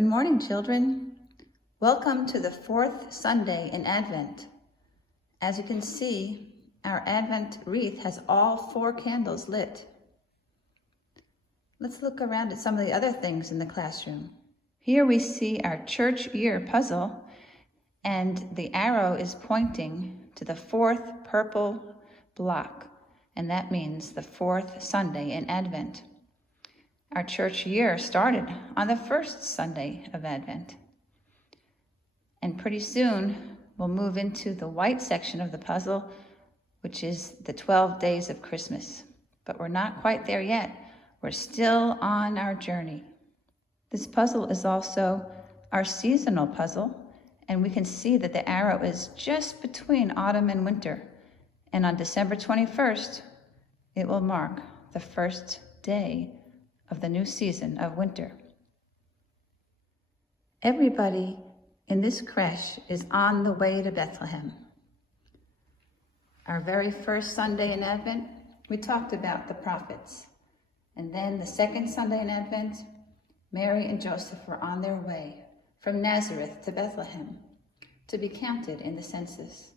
Good morning, children. Welcome to the fourth Sunday in Advent. As you can see, our Advent wreath has all 4 candles lit. Let's look around at some of the other things in the classroom. Here we see our church year puzzle, and the arrow is pointing to the 4th purple block, and that means the 4th Sunday in Advent. Our church year started on the 1st Sunday of Advent. And pretty soon, we'll move into the white section of the puzzle, which is the 12 days of Christmas. But we're not quite there yet. We're still on our journey. This puzzle is also our seasonal puzzle, and we can see that the arrow is just between autumn and winter. And on December 21st, it will mark the first day of the new season of winter. Everybody in this creche is on the way to Bethlehem. Our very first Sunday in Advent, we talked about the prophets. And then the second Sunday in Advent, Mary and Joseph were on their way from Nazareth to Bethlehem to be counted in the census.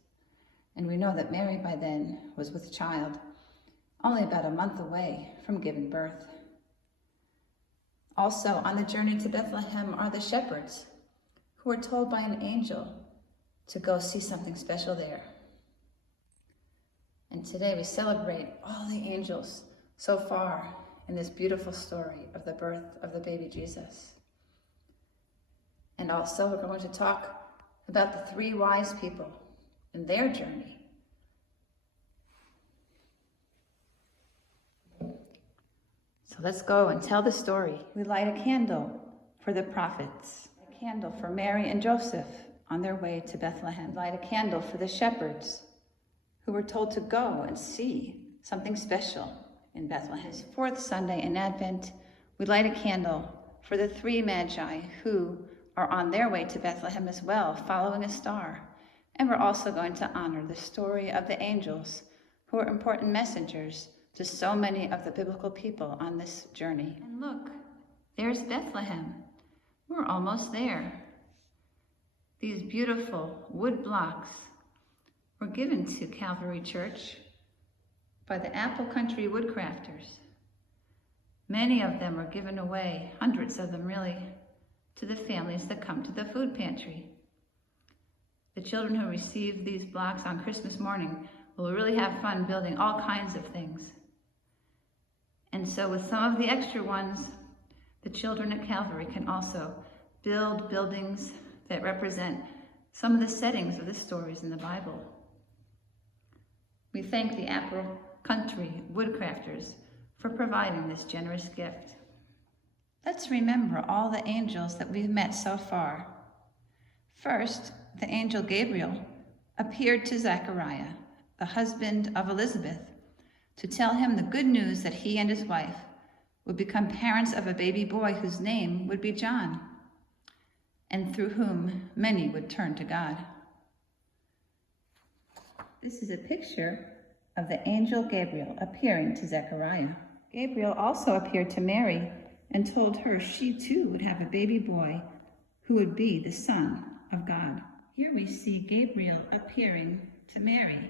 And we know that Mary by then was with child, only about a month away from giving birth. Also on the journey to Bethlehem are the shepherds, who were told by an angel to go see something special there. And today we celebrate all the angels so far in this beautiful story of the birth of the baby Jesus. And also we're going to talk about the 3 wise people and their journey. So let's go and tell the story. We light a candle for the prophets, a candle for Mary and Joseph on their way to Bethlehem. Light a candle for the shepherds who were told to go and see something special in Bethlehem. This 4th Sunday in Advent, we light a candle for the 3 magi who are on their way to Bethlehem as well, following a star. And we're also going to honor the story of the angels who are important messengers to so many of the biblical people on this journey. And look, there's Bethlehem. We're almost there. These beautiful wood blocks were given to Calvary Church by the Apple Country Woodcrafters. Many of them were given away, hundreds of them really, to the families that come to the food pantry. The children who receive these blocks on Christmas morning will really have fun building all kinds of things. And so with some of the extra ones, the children at Calvary can also build buildings that represent some of the settings of the stories in the Bible. We thank the Apple Country Woodcrafters for providing this generous gift. Let's remember all the angels that we've met so far. First, the angel Gabriel appeared to Zechariah, the husband of Elizabeth, to tell him the good news that he and his wife would become parents of a baby boy whose name would be John, and through whom many would turn to God. This is a picture of the angel Gabriel appearing to Zechariah. Gabriel also appeared to Mary and told her she too would have a baby boy who would be the Son of God. Here we see Gabriel appearing to Mary.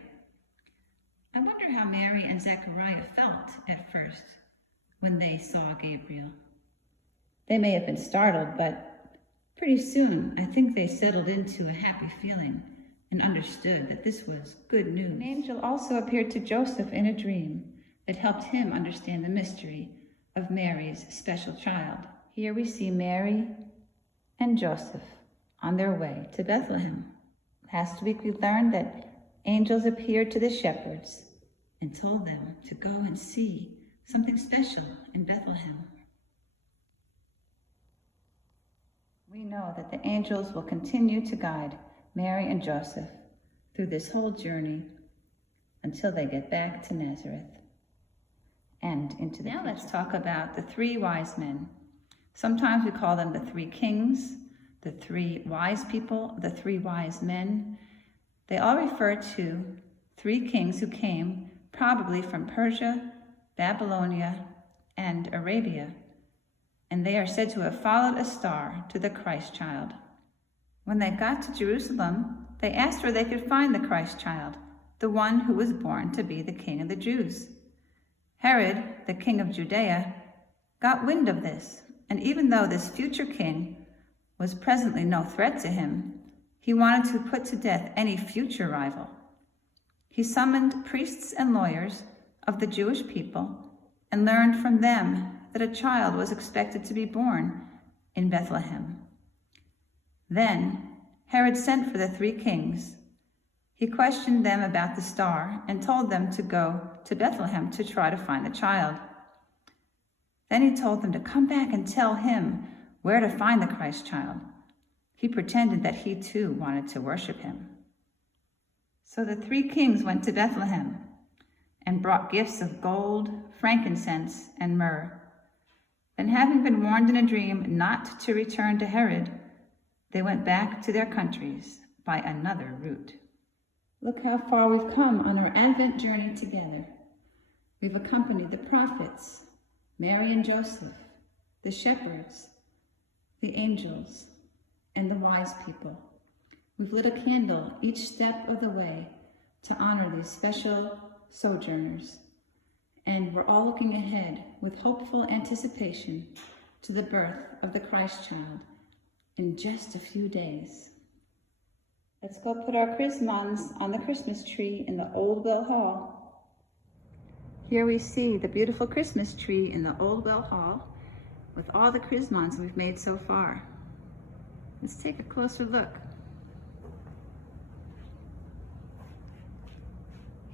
I wonder how Mary and Zechariah felt at first when they saw Gabriel. They may have been startled, but pretty soon I think they settled into a happy feeling and understood that this was good news. An angel also appeared to Joseph in a dream that helped him understand the mystery of Mary's special child. Here we see Mary and Joseph on their way to Bethlehem. Last week we learned that angels appeared to the shepherds and told them to go and see something special in Bethlehem. We know that the angels will continue to guide Mary and Joseph through this whole journey until they get back to Nazareth and into the future. Now let's talk about the 3 wise men. Sometimes we call them the 3 kings, the 3 wise people, the 3 wise men. They all refer to 3 kings who came probably from Persia, Babylonia, and Arabia, and they are said to have followed a star to the Christ child. When they got to Jerusalem, they asked where they could find the Christ child, the one who was born to be the King of the Jews. Herod, the king of Judea, got wind of this, and even though this future king was presently no threat to him, he wanted to put to death any future rival. He summoned priests and lawyers of the Jewish people and learned from them that a child was expected to be born in Bethlehem. Then Herod sent for the 3 kings. He questioned them about the star and told them to go to Bethlehem to try to find the child. Then he told them to come back and tell him where to find the Christ child. He pretended that he too wanted to worship him. So the 3 kings went to Bethlehem and brought gifts of gold, frankincense, and myrrh. Then, having been warned in a dream not to return to Herod, they went back to their countries by another route. Look how far we've come on our Advent journey together. We've accompanied the prophets, Mary and Joseph, the shepherds, the angels, and the wise people. We've lit a candle each step of the way to honor these special sojourners. And we're all looking ahead with hopeful anticipation to the birth of the Christ child in just a few days. Let's go put our chrismons on the Christmas tree in the Old Well Hall. Here we see the beautiful Christmas tree in the Old Well Hall with all the chrismons we've made so far. Let's take a closer look.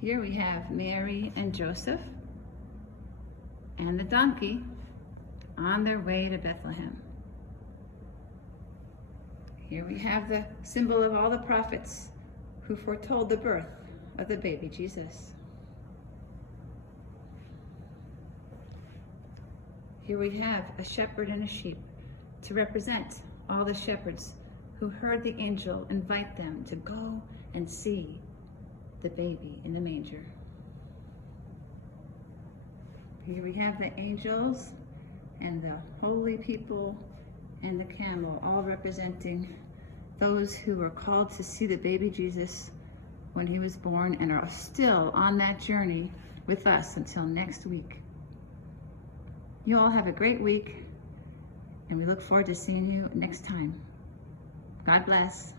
Here we have Mary and Joseph and the donkey on their way to Bethlehem. Here we have the symbol of all the prophets who foretold the birth of the baby Jesus. Here we have a shepherd and a sheep to represent all the shepherds who heard the angel invite them to go and see the baby in the manger. Here we have the angels and the holy people and the camel, all representing those who were called to see the baby Jesus when he was born and are still on that journey with us until next week. You all have a great week, and we look forward to seeing you next time. God bless.